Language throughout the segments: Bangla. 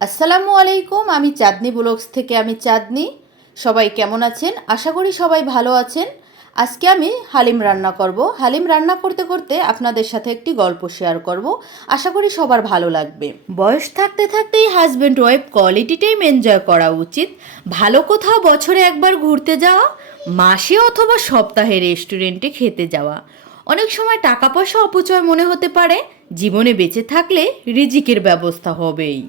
আসসালামু আলাইকুম, আমি চাঁদনি ব্লগস থেকে আমি চাঁদনি। সবাই কেমন আছেন? আশা করি সবাই ভালো আছেন। আজকে আমি হালিম রান্না করব। হালিম রান্না করতে করতে আপনাদের সাথে একটি গল্প শেয়ার করব। আশা করি সবার ভালো লাগবে। বয়স থাকতে থাকতেই husband wife quality time enjoy করা উচিত। ভালো কোথাও বছরে একবার ঘুরতে যাওয়া, মাসে অথবা সপ্তাহে রেস্টুরেন্টে খেতে যাওয়া। অনেক সময় টাকা পয়সা অপচয় মনে হতে পারে, জীবনে বেঁচে থাকলে রিজিকের ব্যবস্থা হবেই।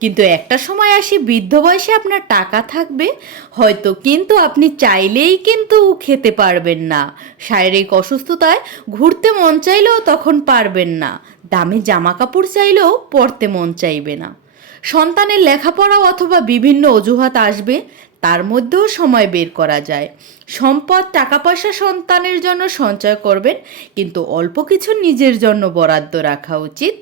কিন্তু একটা সময় আসি বৃদ্ধ বয়সে আপনার টাকা থাকবে, হয়তো কিন্তু আপনি চাইলেই কিন্তু খেতে পারবেন না। শারীরিক অসুস্থতায় ঘুরতে মন চাইলেও তখন পারবেন না। দামে জামা কাপড় চাইলেও পরতে মন চাইবে না। সন্তানের লেখাপড়া অথবা বিভিন্ন অজুহাত আসবে তার মধ্যেও সময় বের করা যায়। সম্পদ টাকা পয়সা সন্তানের জন্য সঞ্চয় করবেন, কিন্তু অল্প কিছু নিজের জন্য বরাদ্দ রাখা উচিত।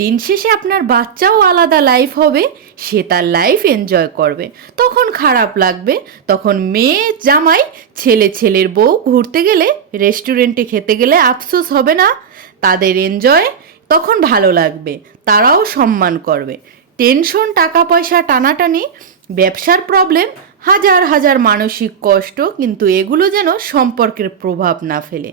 দিন শেষে আপনার বাচ্চাও আলাদা লাইফ হবে, সে তার লাইফ এনজয় করবে। তখন খারাপ লাগবে, তখন মেয়ে, জামাই, ছেলে, ছেলের বউ ঘুরতে গেলে রেস্টুরেন্টে খেতে গেলে আফসোস হবে না। তাদের এনজয় তখন ভালো লাগবে, তারাও সম্মান করবে। টেনশন টাকা পয়সা টানাটানি, ব্যবসার প্রবলেম হাজার হাজার মানসিক কষ্ট কিন্তু এগুলো যেন সম্পর্কের প্রভাব না ফেলে।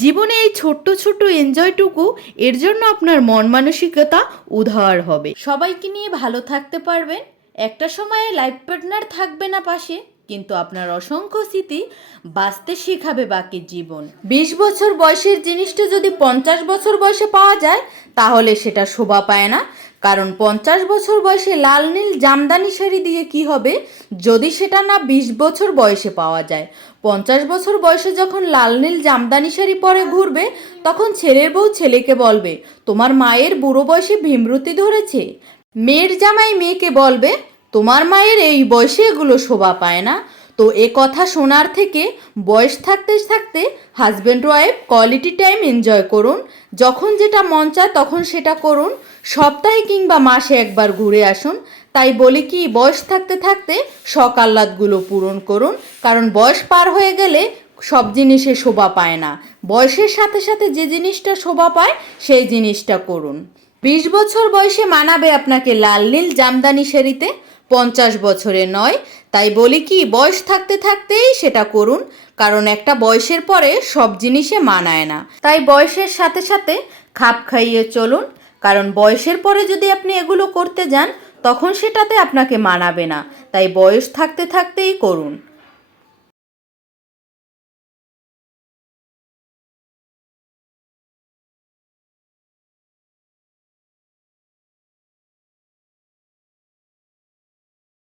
জীবনে এই ছোট্ট ছোট্ট এনজয়টুকু এর জন্য আপনার মন মানসিকতা উধার হবে। সবাইকে নিয়ে ভালো থাকতে পারবেন। একটা সময়ে লাইফ পার্টনার থাকবে না পাশে, কিন্তু আপনার অসংখ্য স্মৃতি বাঁচতে শেখাবে বাকি জীবন। বিশ বছর বয়সের জিনিসটা যদি পঞ্চাশ বছর বয়সে পাওয়া যায়, তাহলে সেটা শোভা পায় না। কারণ পঞ্চাশ বছর বয়সে লাল নীল জামদানি শাড়ি দিয়ে কি হবে? যদি সেটা না বিশ বছর বয়সে পাওয়া যায়। পঞ্চাশ বছর বয়সে যখন লাল নীল জামদানি শাড়ি পরে ঘুরবে, তখন ছেলের বউ ছেলেকে বলবে, তোমার মায়ের বুড়ো বয়সে ভীমরতি ধরেছে। মেয়ের জামাই মেয়েকে বলবে, তোমার মায়ের এই বয়সে এগুলো শোভা পায় না। তো এ কথা শোনার থেকে বয়স থাকতে থাকতে husband wife quality time enjoy করুন। যখন যেটা মন চায় তখন সেটা করুন। সপ্তাহে কিংবা মাসে একবার ঘুরে আসুন। তাই বলি কি, বয়স থাকতে থাকতে শখ পূরণ করুন। কারণ বয়স পার হয়ে গেলে সব জিনিসে শোভা পায় না। বয়সের সাথে সাথে যে জিনিসটা শোভা পায়, সেই জিনিসটা করুন। বিশ বছর বয়সে মানাবে আপনাকে লাল নীল জামদানি শাড়িতে। পঞ্চাশ বছরে নয়। তাই বলি কি, বয়স থাকতে থাকতেই সেটা করুন, কারণ একটা বয়সের পরে সব জিনিসে মানায় না। তাই বয়সের সাথে সাথে খাপ খাইয়ে চলুন, কারণ বয়সের পরে যদি আপনি এগুলো করতে যান, তখন সেটাতে আপনাকে মানাবে না। তাই বয়স থাকতে থাকতেই করুন।